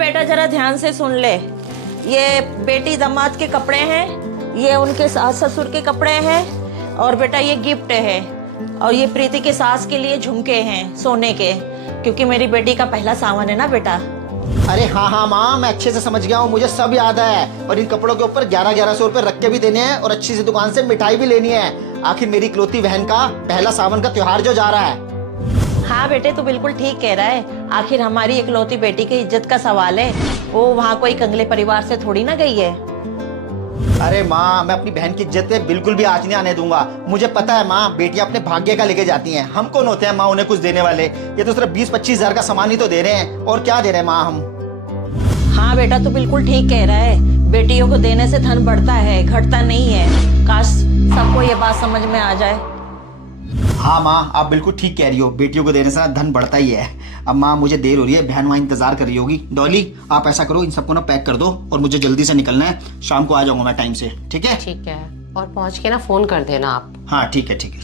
बेटा जरा ध्यान से सुन ले। ये बेटी दामाद के कपड़े हैं, ये उनके सास ससुर के कपड़े हैं, और बेटा ये गिफ्ट है, और ये प्रीति की सास के लिए झुमके हैं सोने के, क्योंकि मेरी बेटी का पहला सावन है ना बेटा। अरे हाँ हाँ माँ, मैं अच्छे से समझ गया हूँ, मुझे सब याद है। और इन कपड़ों के ऊपर 1100 रुपए रख के भी देने हैं और अच्छी सी दुकान से मिठाई भी लेनी है। आखिर मेरी इकलौती बहन का पहला सावन का त्योहार जो जा रहा है। हाँ बेटे, तू बिल्कुल ठीक कह रहा है। आखिर हमारी इकलौती बेटी की इज्जत का सवाल है। वो वहाँ कोई कंगले परिवार से थोड़ी ना गई है। अरे माँ, मैं अपनी बहन की इज्जत पे बिल्कुल भी आँच नहीं आने दूंगा। मुझे पता है माँ, बेटियां अपने भाग्य का लेके जाती हैं। हम कौन होते हैं माँ उन्हें कुछ देने वाले? ये तो सिर्फ 20-25 हजार का सामान ही तो दे रहे हैं, और क्या दे रहे हैं माँ हम? हाँ बेटा, तू बिल्कुल ठीक कह रहा है। बेटियों को देने से धन बढ़ता है, घटता नहीं है। काश सबको ये बात समझ में आ जाए। हाँ माँ, आप बिल्कुल ठीक कह रही हो, बेटियों को देने से धन बढ़ता ही है। अब माँ मुझे देर हो रही है, बहन वहाँ इंतजार कर रही होगी। डॉली, आप ऐसा करो, इन सबको ना पैक कर दो और मुझे जल्दी से निकलना है। शाम को आ जाऊंगा मैं टाइम से, ठीक है? ठीक है, और पहुंच के ना फोन कर देना आप। हाँ ठीक है ठीक है।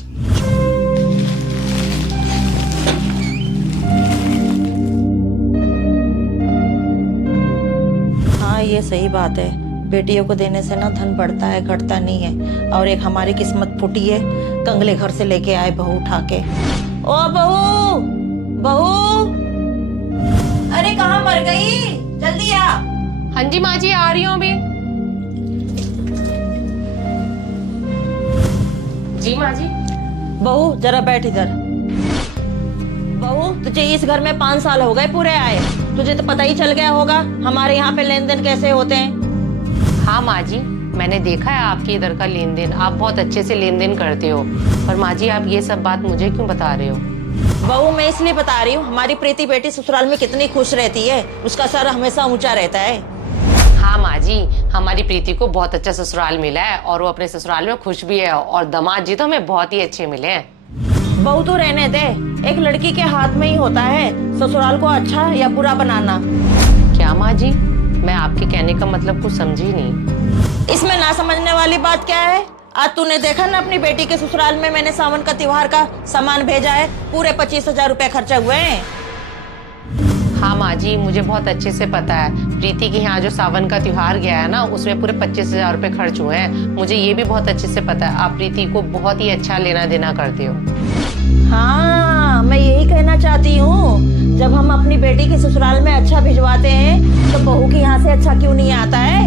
हाँ ये सही बात है, बेटियों को देने से ना धन बढ़ता है, घटता नहीं है। और एक हमारी किस्मत फूटी है, कंगले घर से लेके आए बहू उठा के। ओ बहू, बहू, अरे कहाँ मर गई? जल्दी आ। हाँ जी माँ जी, आ रही हूँ अभी। जी माँ जी। बहू जरा बैठ इधर। बहू, तुझे इस घर में 5 साल हो गए पूरे आए, तुझे तो पता ही चल गया होगा हमारे यहाँ पे लेन देन कैसे होते हैं। हाँ माँ जी, मैंने देखा है आपके इधर का लेन देन, आप बहुत अच्छे से लेन देन करते हो। पर माँ जी, आप ये सब बात मुझे क्यों बता रहे हो? बहू मैं इसलिए बता रही हूँ, हमारी प्रीति बेटी ससुराल में कितनी खुश रहती है, उसका सर हमेशा ऊंचा रहता है। हाँ माँ जी, हमारी प्रीति को बहुत अच्छा ससुराल मिला है और वो अपने ससुराल में खुश भी है, और दामाद जी तो हमें बहुत ही अच्छे मिले हैं। बहू तो रहने दे, एक लड़की के हाथ में ही होता है ससुराल को अच्छा या बुरा बनाना। क्या माँ जी, मैं आपके कहने का मतलब कुछ समझी नहीं। इसमें ना समझने वाली बात क्या है? आज तूने देखा ना, अपनी बेटी के ससुराल में मैंने सावन का त्योहार का सामान भेजा है, पूरे 25,000 रुपए खर्चा हुए हैं। हाँ माँ जी, मुझे बहुत अच्छे से पता है, प्रीति के यहाँ जो सावन का त्योहार गया है ना, उसमें पूरे 25,000 रुपए खर्च हुए हैं। मुझे ये भी बहुत अच्छे से पता है, आप प्रीति को बहुत ही अच्छा लेना देना करते हो। हाँ, मैं यही कहना चाहती हूँ, जब हम अपनी बेटी के ससुराल में अच्छा भिजवाते हैं तो बहू के यहाँ से अच्छा क्यों नहीं आता है?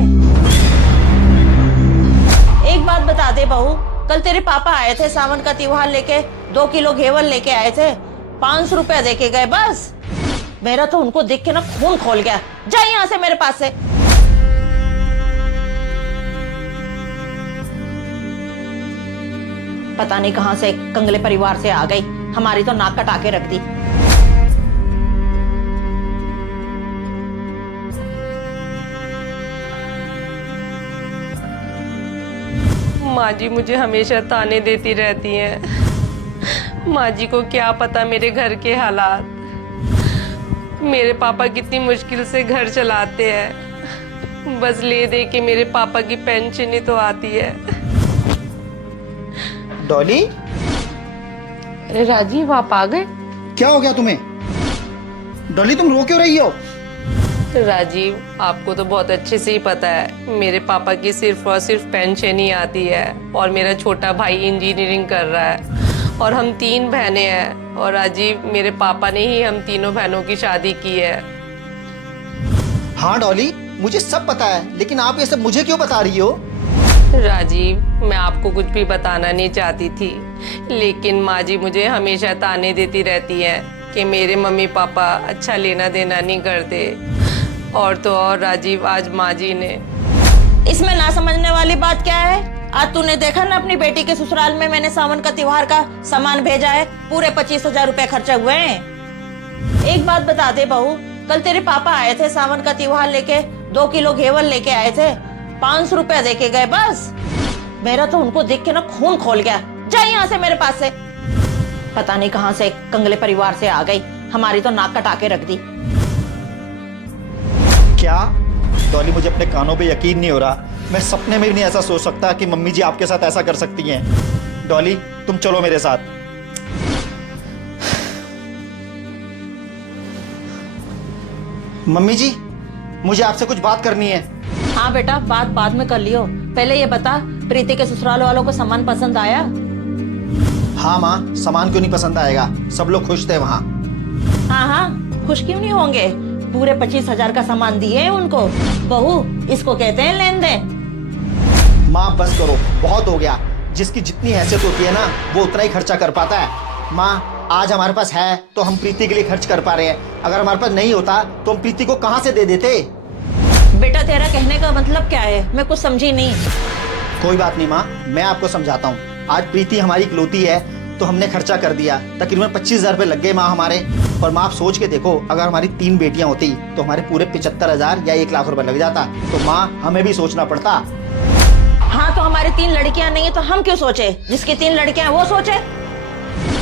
एक बात बता दे बहू, कल तेरे पापा आए थे सावन का त्योहार लेके, 2 किलो घेवर लेके आए थे, 500 रुपया दे के गए बस। मेरा तो उनको देख के ना खून खोल गया। जा यहाँ से मेरे पास से। पता नहीं कहां से कंगले परिवार से आ गई, हमारी तो नाक कटा के रख दी। माँ जी मुझे हमेशा ताने देती रहती हैं। माँ जी को क्या पता मेरे घर के हालात। मेरे पापा कितनी मुश्किल से घर चलाते हैं, बस ले दे के मेरे पापा की पेंशन ही तो आती है। डॉली, अरे राजीव, आप आ गए? क्या हो गया तुम्हें? डॉली तुम रो क्यों रही हो? राजीव, आपको तो बहुत अच्छे से ही पता है, मेरे पापा की सिर्फ और सिर्फ पेंशन ही आती है, और मेरा छोटा भाई इंजीनियरिंग कर रहा है, और हम 3 बहनें हैं। और राजीव, मेरे पापा ने ही हम तीनों बहनों की शादी की है। हाँ डॉली, मुझे सब पता है, लेकिन आप ये सब मुझे क्यों बता रही हो? राजीव, मैं आपको कुछ भी बताना नहीं चाहती थी, लेकिन माँ जी मुझे हमेशा ताने देती रहती है कि मेरे मम्मी पापा अच्छा लेना देना नहीं करते। और तो और राजीव, आज माँ जी ने। इसमें ना समझने वाली बात क्या है? आज तूने देखा ना, अपनी बेटी के ससुराल में मैंने सावन का त्योहार का सामान भेजा है, पूरे 25,000 रुपए खर्चा हुए हैं। एक बात बता दे बहू, कल तेरे पापा आए थे सावन का त्योहार लेके, 2 किलो घेवर लेके आए थे, 500 रुपया दे के गए बस। मेरा तो उनको देख के ना खून खोल गया। जा यहाँ से मेरे पास से। पता नहीं कहां से कंगले परिवार से आ गई, हमारी तो नाक कटा के रख दी। क्या? डॉली, मुझे अपने कानों पे यकीन नहीं हो रहा। मैं सपने में भी नहीं ऐसा सोच सकता कि मम्मी जी आपके साथ ऐसा कर सकती हैं। डॉली, तुम चलो मेरे साथ। मम्मी जी, मुझे आपसे कुछ बात करनी है। हाँ बेटा, बात बाद में कर लियो, पहले ये बता प्रीति के ससुराल वालों को सामान पसंद आया? हाँ माँ, सामान क्यों नहीं पसंद आएगा, सब लोग खुश थे वहाँ। हाँ हाँ, खुश क्यों नहीं होंगे, पूरे 25,000 का सामान दिए हैं उनको। बहू, इसको कहते हैं लेन देन। माँ बस करो, बहुत हो गया। जिसकी जितनी हैसियत होती है ना, वो उतना ही खर्चा कर पाता है। माँ, आज हमारे पास है तो हम प्रीति के लिए खर्च कर पा रहे हैं, अगर हमारे पास नहीं होता तो हम प्रीति को कहाँ से दे देते। बेटा तेरा कहने का मतलब क्या है, मैं कुछ समझी नहीं। कोई बात नहीं माँ, मैं आपको समझाता हूँ। आज प्रीति हमारी इकलौती है तो हमने खर्चा कर दिया, तकरीबन 25,000 रुपये लग गए माँ हमारे। और माँ आप सोच के देखो, अगर हमारी 3 बेटियां होती तो हमारे पूरे 75,000 या 1 लाख रुपए लग जाता। तो माँ हमें भी सोचना पड़ता। हाँ तो हमारी 3 लड़कियां नहीं है तो हम क्यों सोचे, जिसकी 3 लड़कियां वो सोचे।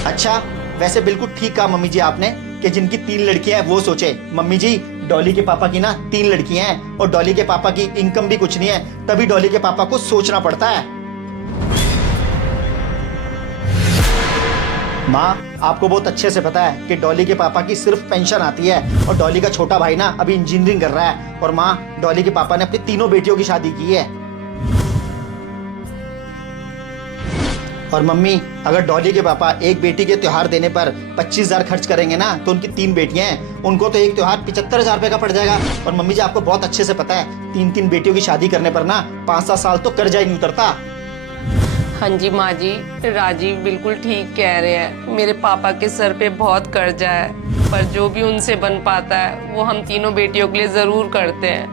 अच्छा, वैसे बिल्कुल ठीक कहा मम्मी जी आपने कि जिनकी 3 लड़कियां हैं वो सोचे। मम्मी जी, डॉली के पापा की ना 3 लड़कियां हैं और डॉली के पापा की इनकम भी कुछ नहीं है, तभी डॉली के पापा को सोचना पड़ता है। माँ, आपको बहुत अच्छे से पता है कि डॉली के पापा की सिर्फ पेंशन आती है और डॉली का छोटा भाई ना अभी इंजीनियरिंग कर रहा है। और माँ, डॉली के पापा ने अपनी तीनों बेटियों की शादी की है। और मम्मी, अगर डॉली के पापा एक बेटी के त्योहार देने पर 25,000 खर्च करेंगे ना, तो उनकी 3 बेटियां हैं, उनको तो एक त्योहार 75,000 रुपए का पड़ जाएगा। और मम्मी जी आपको बहुत अच्छे से पता है, 3 बेटियों की शादी करने पर ना 5-7 साल तो कर्जा ही नहीं उतरता। हाँ जी माँ जी, राजीव बिल्कुल ठीक कह रहे हैं। मेरे पापा के सर पे बहुत कर्जा है, पर जो भी उनसे बन पाता है वो हम तीनों बेटियों के लिए जरूर करते हैं।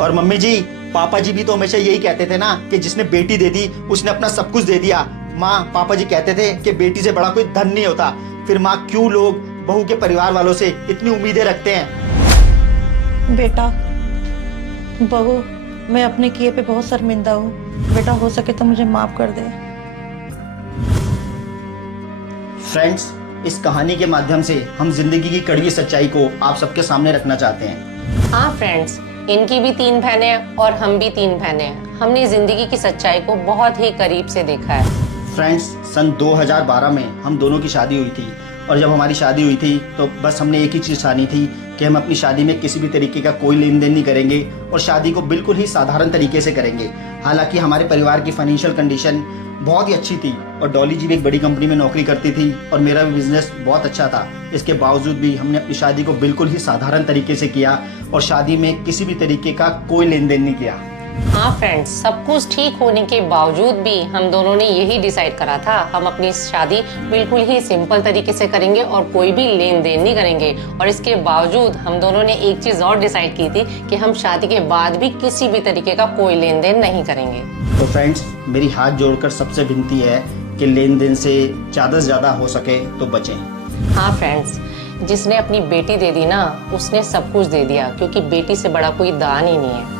और मम्मी जी, पापा जी भी तो हमेशा यही कहते थे ना कि जिसने बेटी दे दी उसने अपना सब कुछ दे दिया। माँ, पापा जी कहते थे कि बेटी से बड़ा कोई धन नहीं होता। फिर माँ, क्यों लोग बहू के परिवार वालों से इतनी उम्मीदें रखते हैं। बेटा, बहू, मैं अपने किए पे बहुत शर्मिंदा हूँ। बेटा हो सके तो मुझे माफ कर दे। फ्रेंड्स, इस कहानी के माध्यम से हम जिंदगी की कड़वी सच्चाई को आप सबके सामने रखना चाहते हैं। हाँ फ्रेंड्स, इनकी भी 3 बहनें हैं और हम भी 3 बहनें हैं। हमने जिंदगी की सच्चाई को बहुत ही करीब से देखा है। फ्रेंड्स, सन 2012 में हम दोनों की शादी हुई थी और जब हमारी शादी हुई थी तो बस हमने एक ही चीज़ ठानी थी कि हम अपनी शादी में किसी भी तरीके का कोई लेन देन नहीं करेंगे और शादी को बिल्कुल ही साधारण तरीके से करेंगे। हालांकि हमारे परिवार की फाइनेंशियल कंडीशन बहुत ही अच्छी थी और डॉली जी भी एक बड़ी कंपनी में नौकरी करती थी और मेरा भी बिजनेस बहुत अच्छा था। इसके बावजूद भी हमने अपनी शादी को बिल्कुल ही साधारण तरीके से किया और शादी में किसी भी तरीके का कोई लेन देन नहीं किया। हाँ फ्रेंड्स, सब कुछ ठीक होने के बावजूद भी हम दोनों ने यही डिसाइड करा था, हम अपनी शादी बिल्कुल ही सिंपल तरीके से करेंगे और कोई भी लेन देन नहीं करेंगे। और इसके बावजूद हम दोनों ने एक चीज़ और डिसाइड की थी कि हम शादी के बाद भी किसी भी तरीके का कोई लेन देन नहीं करेंगे। तो फ्रेंड्स, मेरी हाथ जोड़कर सबसे विनती है कि लेन देन से ज़्यादा हो सके तो बचें। हाँ फ्रेंड्स, जिसने अपनी बेटी दे दी ना, उसने सब कुछ दे दिया, क्योंकि बेटी से बड़ा कोई दान ही नहीं है।